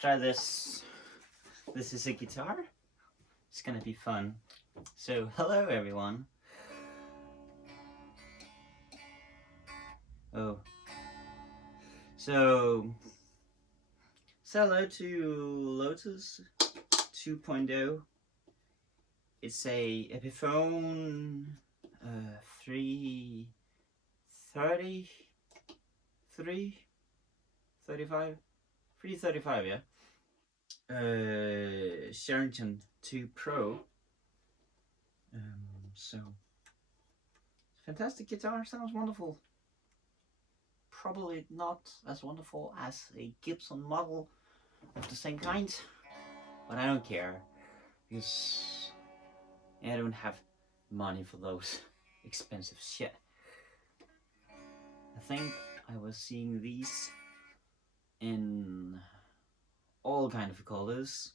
try this. This is a guitar. It's gonna be fun. So, hello everyone. Oh. So hello to Lotus 2.0. It's a Epiphone 330, 335, 335, yeah. Sherrington 2 Pro. So fantastic guitar, sounds wonderful. Probably not as wonderful as a Gibson model of the same kind, but I don't care because I don't have money for those expensive shit. I think I was seeing these in all kind of colors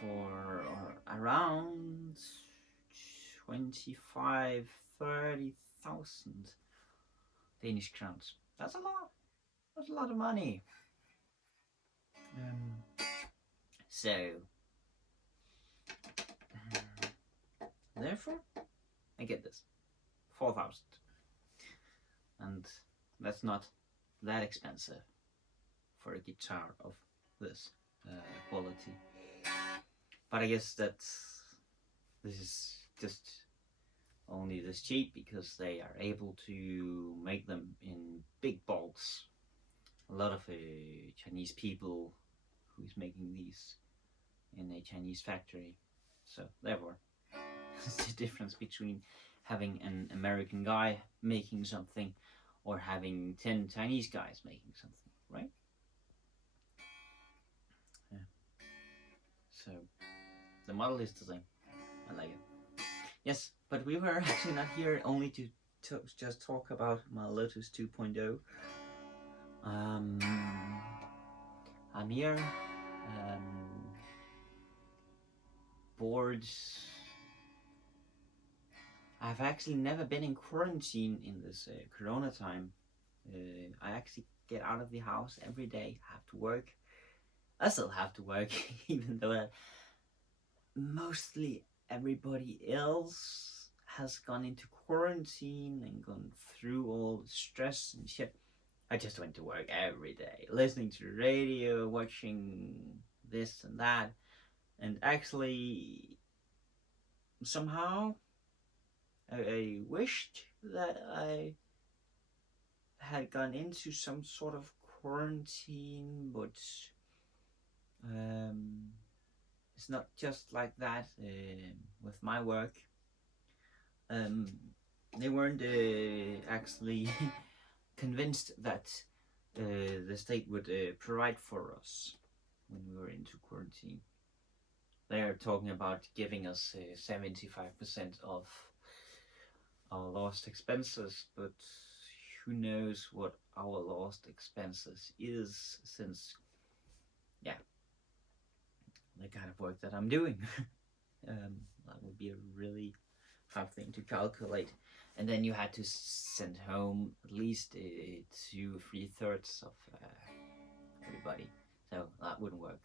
for around 25-30,000 Danish crowns. That's a lot. That's a lot of money. So therefore, I get this 4,000, and that's not that expensive for a guitar of this quality. But I guess that this is just only this cheap because they are able to make them in big bulks. A lot of Chinese people who is making these in a Chinese factory. So therefore, it's the difference between having an American guy making something or having 10 Chinese guys making something, right? Yeah. So the model is the same. I like it. Yes, but we were actually not here only to just talk about my Lotus 2.0. I'm here bored. I've actually never been in quarantine in this corona time. I actually get out of the house every day. I have to work. I still have to work, even though mostly everybody else has gone into quarantine and gone through all the stress and shit. I just went to work every day, listening to the radio, watching this and that, and actually somehow I wished that I had gone into some sort of quarantine, but it's not just like that with my work. They weren't actually convinced that the state would provide for us when we were into quarantine. They are talking about giving us 75% of our lost expenses, but who knows what our lost expenses is, since the kind of work that I'm doing. That would be a really hard thing to calculate, and then you had to send home at least 2-3/3 of everybody, so that wouldn't work.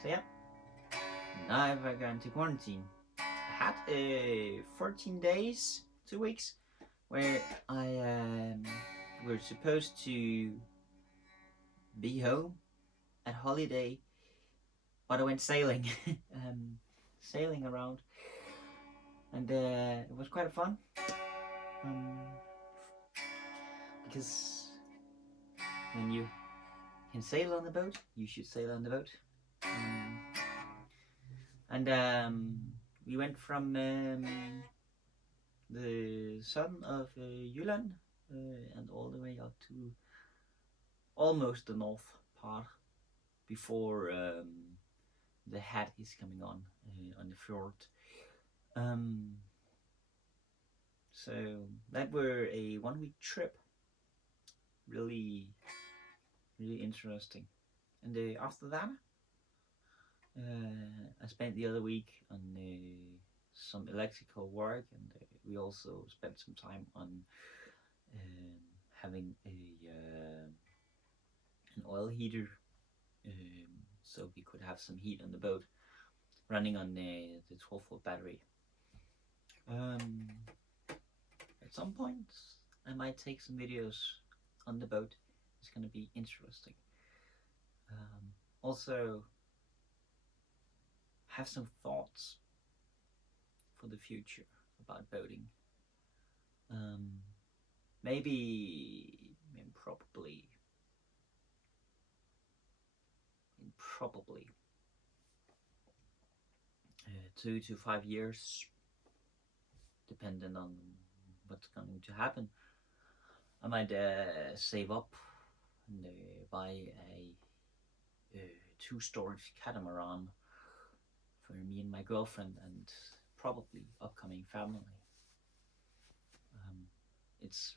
So yeah, now I've gone to quarantine. I had 14 days, 2 weeks, where I were supposed to be home at holiday, but I went sailing, sailing around, and it was quite fun, because when you can sail on the boat, you should sail on the boat. And we went from the southern of Jylland and all the way up to almost the north part before the hat is coming on the fjord. So that were a 1-week trip. Really interesting. And after that, I spent the other week on some electrical work, and we also spent some time on having an oil heater so we could have some heat on the boat, running on the 12-volt battery. At some point, I might take some videos on the boat. It's gonna be interesting. Also, have some thoughts for the future about boating. Maybe, probably, in probably 2 to 5 years, depending on what's going to happen. I might save up and buy a 2-storage catamaran for me and my girlfriend and probably upcoming family. It's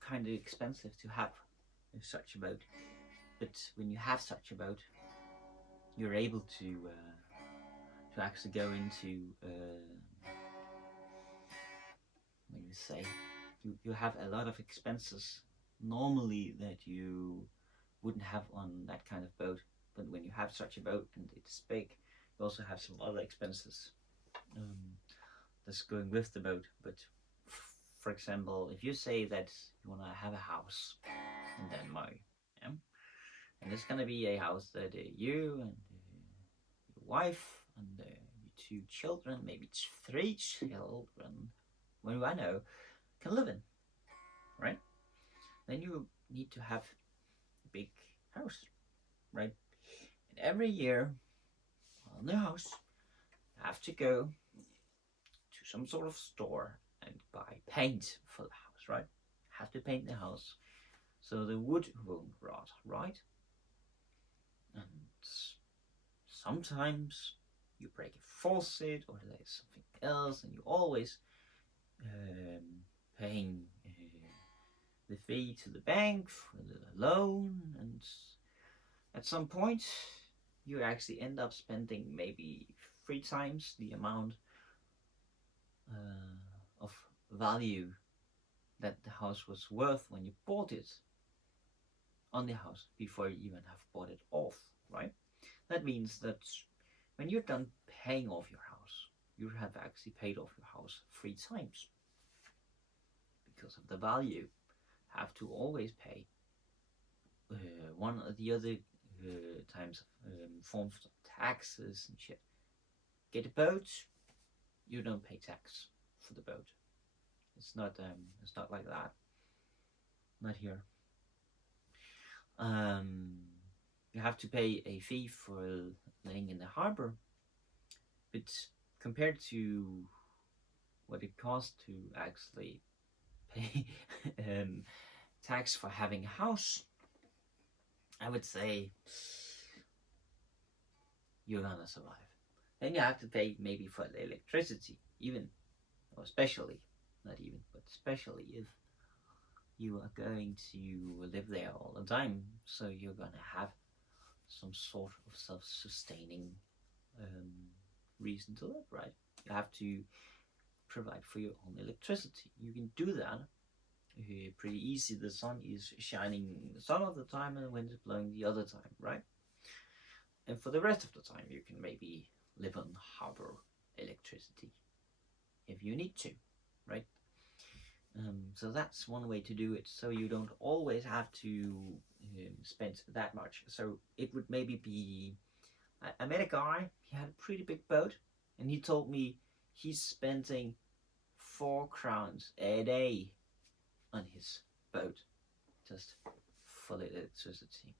kind of expensive to have such a boat, but when you have such a boat, you're able to actually go into when you say you have a lot of expenses normally that you wouldn't have on that kind of boat. But when you have such a boat and it's big, you also have some other expenses that's going with the boat. But for example, if you say that you want to have a house in Denmark, yeah, and it's gonna be a house that you and your wife and your 2 children, maybe 3 children, what do I know, can live in, right? Then you need to have a big house, right? And every year on the house, you have to go to some sort of store and buy paint for the house, right? Have to paint the house so the wood won't rot, right? And sometimes you break a faucet or there's something else, and you always paying the fee to the bank for the loan, and at some point you actually end up spending maybe 3 times the amount of value that the house was worth when you bought it on the house before you even have bought it off, right? That means that when you're done paying off your house, you have actually paid off your house 3 times because of the value. Have to always pay one or the other times forms of taxes and shit. Get a boat, you don't pay tax for the boat. It's not like that. Not here. You have to pay a fee for laying in the harbor, but compared to what it costs to actually pay tax for having a house, I would say you're gonna survive. Then you have to pay maybe for the electricity, even, or especially, not even, but especially if you are going to live there all the time, so you're gonna have some sort of self-sustaining reason to live, right? You have to provide for your own electricity. You can do that pretty easy. The sun is shining some of the time and the wind is blowing the other time, right? And for the rest of the time you can maybe live on harbor electricity if you need to, right? So that's one way to do it, so you don't always have to spend that much. So it would maybe be, I met a guy, he had a pretty big boat, and he told me he's spending 4 crowns a day on his boat just for the electricity.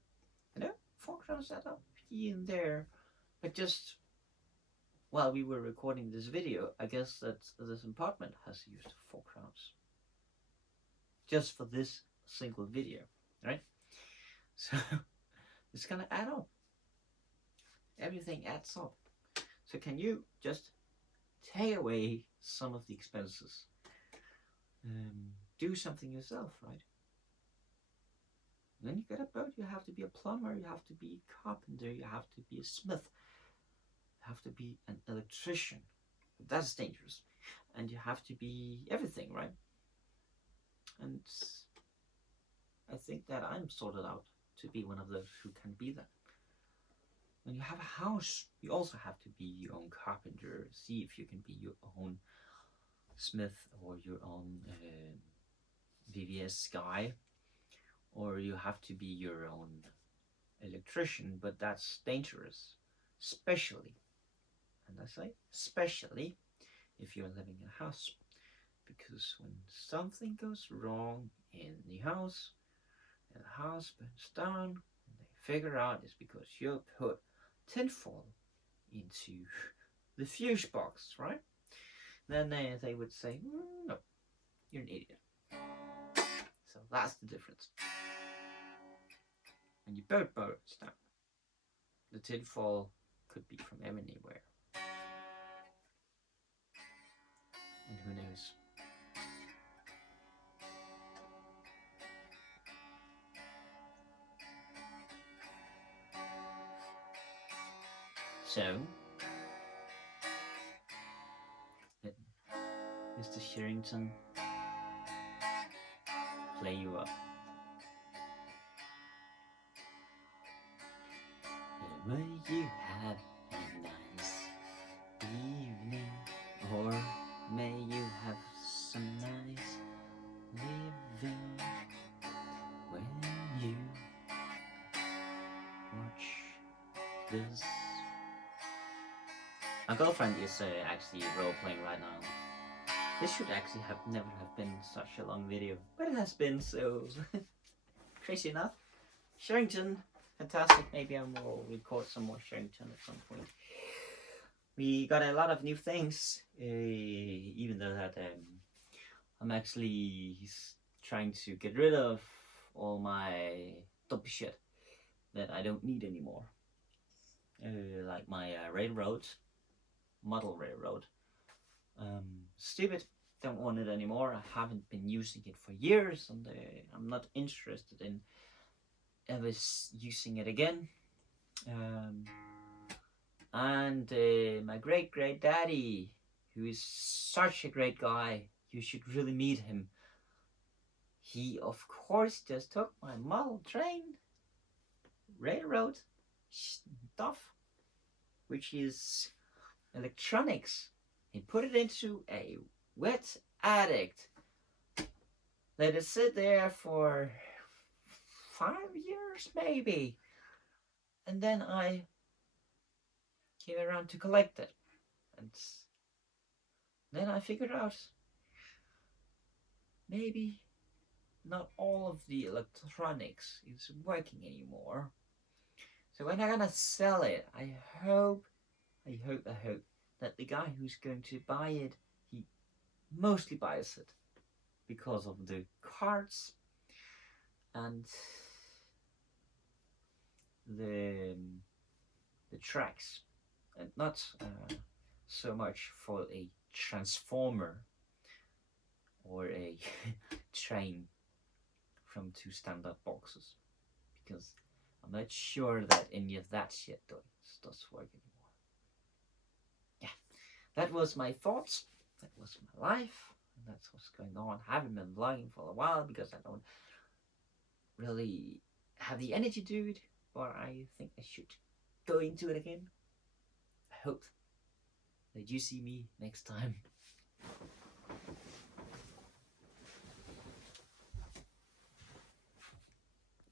You know, 4 crowns add up here and there, but just while we were recording this video, I guess that this apartment has used 4 crowns just for this single video, right? So it's gonna add up. Everything adds up. So can you just take away some of the expenses? Do something yourself, right? And then you get a boat, you have to be a plumber, you have to be a carpenter, you have to be a smith, you have to be an electrician. That's dangerous. And you have to be everything, right? And I think that I'm sorted out to be one of those who can be that. when you have a house, you also have to be your own carpenter. See if you can be your own smith or your own VVS guy, or you have to be your own electrician, but that's dangerous, especially, and I say especially, if you're living in a house, because when something goes wrong in the house and the house burns down, and they figure out it's because you put tinfoil into the fuse box, right? Then they would say, no, you're an idiot. So that's the difference. When your boat burns down, the tinfoil could be from anywhere. And who knows? So, let Mr. Sherrington play you up. May you have a nice evening, or may you have some nice living when you watch this. My girlfriend is actually role-playing right now. This should actually never have been such a long video, but it has been, so crazy enough. Sherrington, fantastic. Maybe I will record some more Sherrington at some point. We got a lot of new things, even though that I'm actually trying to get rid of all my dumpy shit that I don't need anymore. Like my railroad, model railroad. Stupid, don't want it anymore. I haven't been using it for years, and I'm not interested in ever using it again. And my great daddy, who is such a great guy, you should really meet him. He of course just took my model train railroad stuff, which is electronics, and put it into a wet attic. Let it sit there for 5 years maybe, and then I came around to collect it, and then I figured out maybe not all of the electronics is working anymore. So when I'm gonna sell it, I hope that the guy who's going to buy it, he mostly buys it because of the cards and the tracks, and not so much for a transformer or a train from 2 standard boxes, because I'm not sure that any of that shit does work anymore. Yeah, that was my thoughts, that was my life, and that's what's going on. I haven't been vlogging for a while because I don't really have the energy to do it, but I think I should go into it again. I hope that you see me next time.